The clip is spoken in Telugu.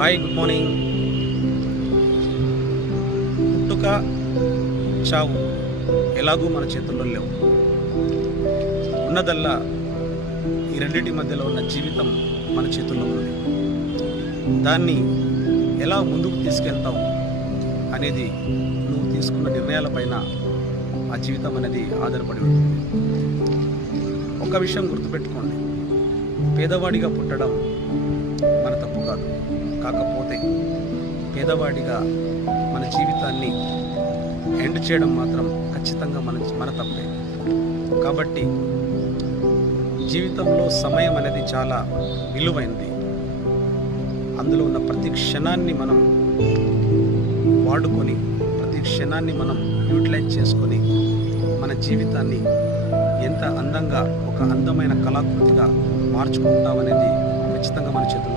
Hi, good morning. పుట్టుక చావు ఎలాగూ మన చేతుల్లో లేవు. ఉన్నదల్లా ఈ రెండింటి మధ్యలో ఉన్న జీవితం మన చేతుల్లో ఉంది. దాన్ని ఎలా ముందుకు తీసుకెళ్తావు అనేది నువ్వు తీసుకున్న నిర్ణయాలపైన ఆ జీవితం అనేది ఆధారపడి ఉంటుంది. ఒక విషయం గుర్తుపెట్టుకోండి, పేదవాడిగా పుట్టడం మన తప్పు కాదు. కాకపోతే పేదవాడిగా మన జీవితాన్ని ఎండ్ చేయడం మాత్రం ఖచ్చితంగా మన తప్పే. కాబట్టి జీవితంలో సమయం అనేది చాలా విలువైనది. అందులో ఉన్న ప్రతి క్షణాన్ని మనం వాడుకొని, ప్రతి క్షణాన్ని మనం యూటిలైజ్ చేసుకొని మన జీవితాన్ని ఎంత అందంగా, ఒక అందమైన కళాకృతిగా మార్చుకుంటామనేది ఖచ్చితంగా మన చేతుల్లో